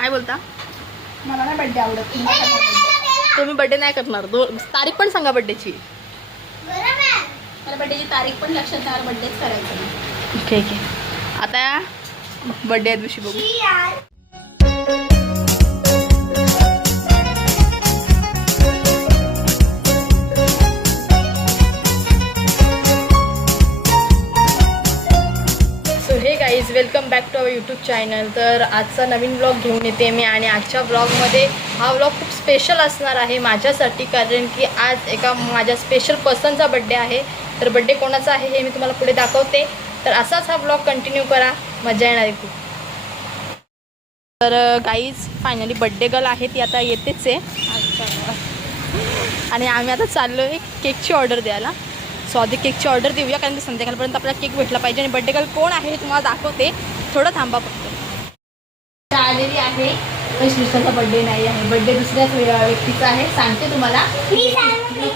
काय बोलता? मला नाही बर्थडे आवडत. तुम्ही बर्थडे नाही करणार. तारीख पण सांगा बर्थडेची. मला बर्थडेची तारीख पण लक्षात नाही. बर्थडेच करायचं. ठीक आहे. आता बर्थडे दिवशी बघू. Hey guys welcome back to our YouTube channel. तर आजचा नवीन ब्लॉग घेऊन येते मी आणि आजच्या ब्लॉगमध्ये हा ब्लॉग खूप स्पेशल असणार आहे माझ्यासाठी, कारण की आज एका माझ्या स्पेशल पर्सनचा बड्डे आहे. तर बड्डे कोणाचा आहे हे मी तुम्हाला पुढे दाखवते. तर असाच हा ब्लॉग कंटिन्यू करा, मजा येणार आहे खूप. तर गाईज फायनली बड्डे गर्ल आहे ती आता येतेच आहे आणि आम्ही आता चाललो आहे केकची ऑर्डर द्यायला. सो आधी केकची ऑर्डर देऊया, कारण की संध्याकाळपर्यंत आपल्याला केक भेटला पाहिजे. आणि बड्डे गर्ल कोण आहे हे तुम्हाला दाखवते, थोडं थांबा फक्त. आलेली आहे पण श्रीषाचा बड्डे नाही आहे, बड्डे दुसऱ्याच व्यक्तीचा आहे. सांगते तुम्हाला,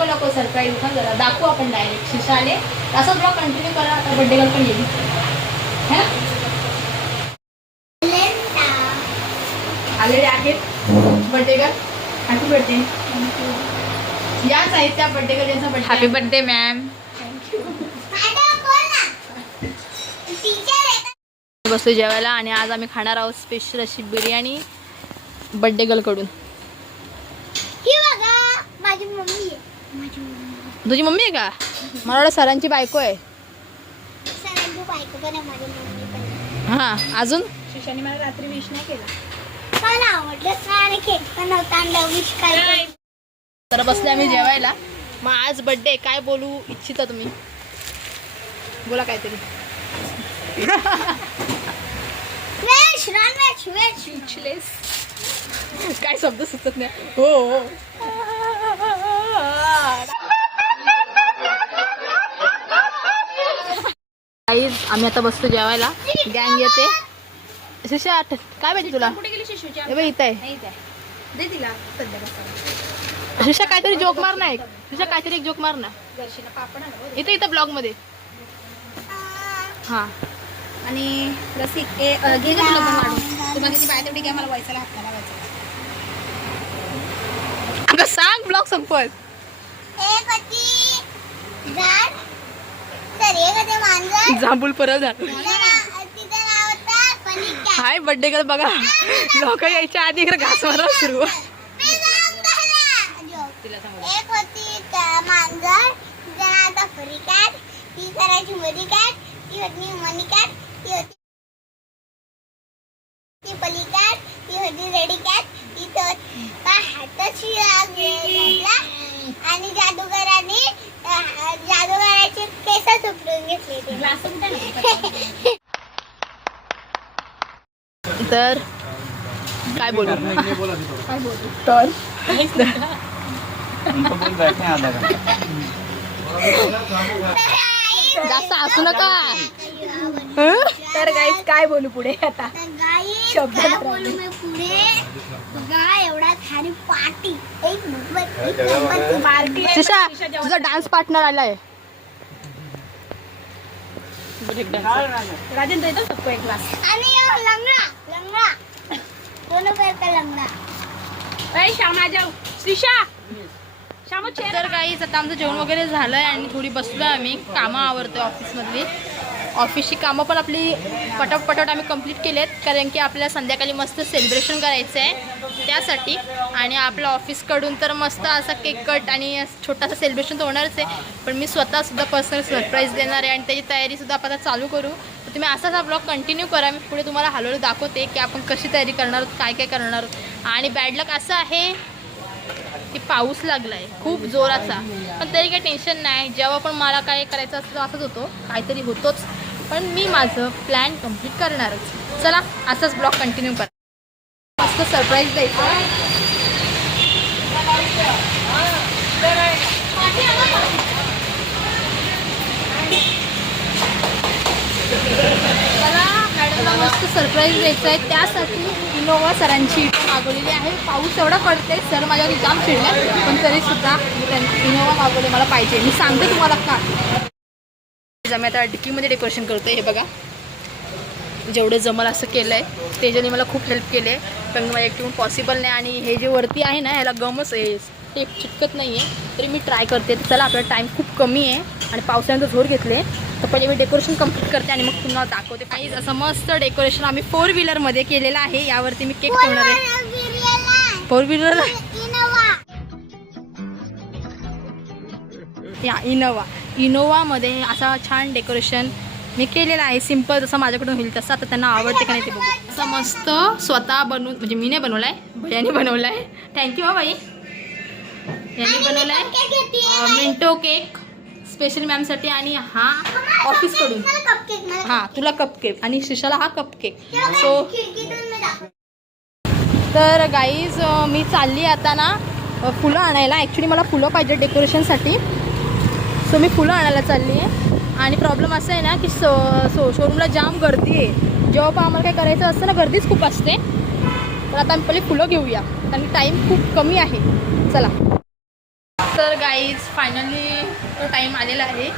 नको सरप्राईज पण जरा दाखवू आपण डायरेक्ट. श्रीषा आले असं ब्लॉग कंटिन्यू करा. आता बड्डे गर्ल पण येईल है ना. आलेले आहेत बड्डे गर्ल. Happy birthday. याच आहेत त्या बड्डे गर्ल यांचा बड्डे. Happy birthday ma'am. बसलो जेवायला आणि आज आम्ही खाणार आहोत स्पेशल अशी बिर्याणी बड्डे गर्ल कडून. माझी मम्मी तुझी मम्मी आहे का? मला वाटतं सरांची बायको आहे. सरांची बायको पण आहे, माझी मम्मी पण आहे. हां, अजून शिशाने मला रात्री विश नाही केला. मला आवडलंच नाही आणि केक पण नव्हता आणि विश काय. तर बसले आम्ही जेवायला. मग आज बड्डे काय बोलू इच्छिता तुम्ही? बोला काहीतरी. काय शब्द सुचत नाही. हो आम्ही आता बसतो जेवायला. गँग येते. शिशा काय पाहिजे तुला? कुठे गेली शिशूची? हे बघ इथं आहे. नाही दे तिला सध्या. शिशा काहीतरी जोक मार ना. शिशा काहीतरी एक जोक मार ना. दर्शना पापड आणलं इथं ब्लॉग मध्ये. हां आणि रसिक घे का तुला पण वाढून. तुम्हाला ती बाय तेवढी घ्या, मला वयसाला हात नाही लावायचा. अगं सांग ब्लॉग संपत. एक होती झाड, तर एक होते मांजर. जांभूळ परत झालं. तिचं नाव होतं पनिका. हाय बड्डे गर्ल बघा. लोक यायच्या आधी इकडे घास मारा सुरू. एक होती मांजर, तिचं नाव होतं फरिकाट. ती करायची मरिकाट. ती होती मनिकाट. ती होती पलिकाट. ती होती रेडीकॅट. ती हाताची घातला आणि जादूगराने जादूगराचे केस सुटून घेतले. तर काय बोलू? तर जास्त हसू नका. तर गाईज काय बोलू पुढे आता? शब्द बोलू मी पुढे. बघा एवढा छान पार्टी. एक नंबर पार्टी. शिशा तुझा डान्स पार्टनर आलाय. राजन देतो सबको एक ग्लास. आणि लंगडा लंगडा 2 रुपये का लंगडा. श्यामा जाऊ. श्रीषा श्यामा तर काही आता आमचं जेवण वगैरे झालंय आणि थोडी बसलोय आम्ही. कामं आवरतोय ऑफिसमधली. ऑफिसची कामं पण आपली पटापट आम्ही कंप्लीट केलेत, कारण की आपल्याला संध्याकाळी मस्त सेलिब्रेशन करायचं आहे त्यासाठी. आणि आपल्या ऑफिसकडून तर मस्त असा केक कट आणि छोटासा सेलिब्रेशन तर होणारच आहे, पण मी स्वतःसुद्धा पर्सनल सरप्राईज देणार आहे आणि त्याची तयारीसुद्धा आपण आता चालू करू. तर तुम्ही असाच हा ब्लॉग कंटिन्यू करा. मी पुढे तुम्हाला हळूहळू दाखवते की आपण कशी तयारी करणार आहोत, काय काय करणार आहोत. आणि बॅड लक असं आहे की पाऊस लागला आहे खूप जोराचा, पण तरी काही टेन्शन नाही. जेव्हा पण मला काय करायचं असतं असंच होतो, काहीतरी होतोच. पण मी माझं प्लॅन कंप्लीट करणारच. चला असाच ब्लॉग कंटिन्यू करा. मस्त सरप्राईज द्यायचं. मला मॅडमला मस्त सरप्राईज द्यायचं आहे, त्यासाठी इनोवा सरांची मागवलेली आहे. पाऊस एवढा पडते, सर माझ्यावर जाम चिडले, पण तरीसुद्धा त्यांनी इनोवा मागवली मला पाहिजे. मी सांगते तुम्हाला का. आम्ही आता डिक्कीमध्ये डेकोरेशन करतोय. हे बघा जेवढं जमल असं केलं आहे. तेजाने मला खूप हेल्प केली आहे, कारण मला एकटून पॉसिबल नाही. आणि हे जे वरती आहे ना, ह्याला गमच आहे, टेप चिटकत नाही आहे, तरी मी ट्राय करते. तर चला, आपला टाईम खूप कमी आहे आणि पावसानंतर झोर घेतले, तर पहिले मी डेकोरेशन कंप्लीट करते आणि मग पुन्हा दाखवते. काही असं मस्त डेकोरेशन आम्ही 4 व्हीलरमध्ये केलेलं आहे. यावरती मी केक ठेवणार आहे. 4 व्हीलर या इनोवामध्ये असा छान डेकोरेशन मी केलेलं आहे. सिम्पल जसं माझ्याकडून होईल तसं. आता त्यांना आवडते का नाही ते बघू. असं मस्त स्वतः बनवून, म्हणजे मी नाही बनवलं आहे, भैयाने बनवलं आहे. थँक्यू बाई. यांनी बनवलं आहे मिंटो केक स्पेशल मॅमसाठी. आणि हा ऑफिसकडून, हां तुला कपकेक आणि शिशाला हा कपकेक. सो तर गाईज मी चालली आता ना फुलं आणायला. ॲक्च्युली मला फुलं पाहिजे डेकोरेशनसाठी, सो मी फुलं आणायला चालली आहे. आणि प्रॉब्लेम असा आहे ना की शोरूमला जाम गर्दी आहे. जेव्हा पण आम्हाला काय करायचं असतं ना, गर्दीच खूप असते. तर आता आम्ही पहिले फुलं घेऊया, कारण टाईम खूप कमी आहे. चला. तर गाईज फायनली तो टाईम आलेला आहे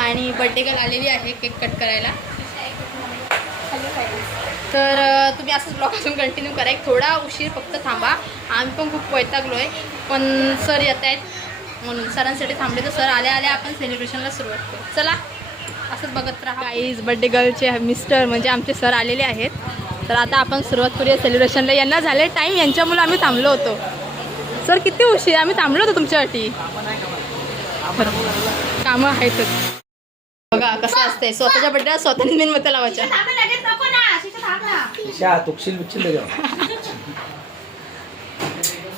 आणि बड्डे गर्ल आलेली आहे केक कट करायला. तर तुम्ही असंच ब्लॉग अजून कंटिन्यू करा. एक थोडा उशीर फक्त थांबा, आम्ही पण खूप वैतागलो आहे, पण सर येत आहेत म्हणून सरांसाठी थांबले. तर सर आल्या आल्या आपण सेलिब्रेशनला सुरुवात करू. चला, असंच बघत राहा. गाईज बड्डे गर्लचे मिस्टर म्हणजे आमचे सर आलेले आहेत. तर आता आपण सुरुवात करूया सेलिब्रेशनला. यांना झाले टाईम, यांच्यामुळे आम्ही थांबलो होतो. सर किती उशीर, आम्ही थांबलो होतो तुमच्यासाठी. कामं आहेतच. बघा कसं असतंय, स्वतःच्या बड्डेला स्वतःच मेणबत्त्या लावायच्या.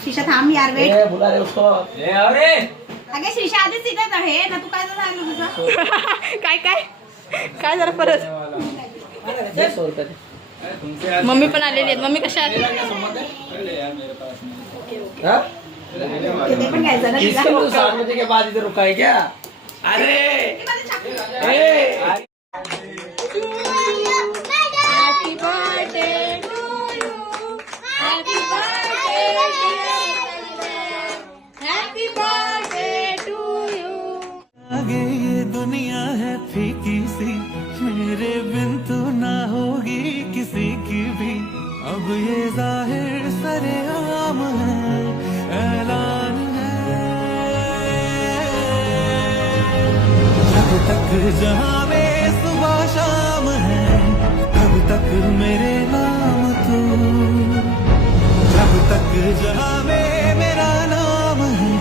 शीशा थांब यार, वेट. अगे शीशा आधीच इथेच आहे ना, तू काय झालं तुझं? काय जरा परत. मम्मी पण आलेली आहेत. मम्मी कशा आहेत? ते पण घ्यायचं ना तुला. 7 बजे के बाद इधर रुका है क्या? अरे आगे ये दुनिया है फीकी सी, मेरे बिन तू ना होगी किसी की भी. अब ये जाहिर सरेआम है, ऐलान है. जब तक जहाँ में सुबह शाम है, तब तक मेरे नाम तू. जब तक जहाँ में मेरा नाम है,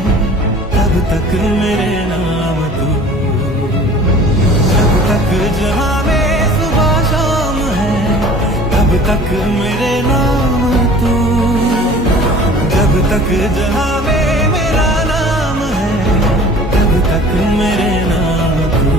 तब तक मेरे नाम तू. जब तक जहाँ में सुबह शाम है, तब तक मेरे नाम तू. जब तक जहाँ में मेरा नाम है, तब तक मेरे नाम तू.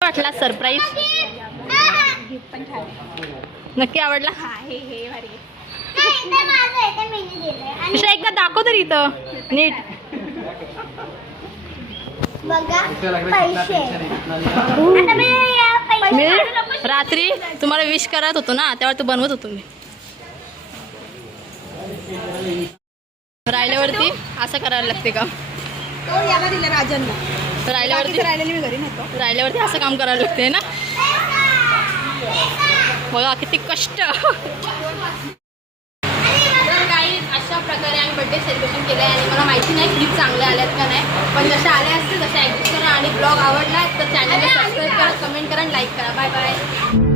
वाटला सरप्राईज? नक्की आवडला? विषय एकदा दाखव तरी इथं नीट. बघा पैसे. मी रात्री तुम्हाला विश करत होतो ना, तेव्हा तू बनवत होतो मी. राहिल्यावरती असं करायला लागते का? तो याला दिलं राजनला. राहिल्यावरती राहिलेली मी घरी नव्हतो. राहिल्यावरती असं काम करायला लागते ना. बघा किती कष्ट. तर काही अशा प्रकारे आम्ही बड्डे सेलिब्रेशन केलं आहे. आणि मला माहिती नाही क्लिप चांगल्या आल्यात का नाही, पण जशा आल्या असतील तशा ॲक्टिव्ह करा. आणि ब्लॉग आवडला तर चॅनलला सबस्क्राईब करा, कमेंट करा आणि लाईक करा. Bye bye.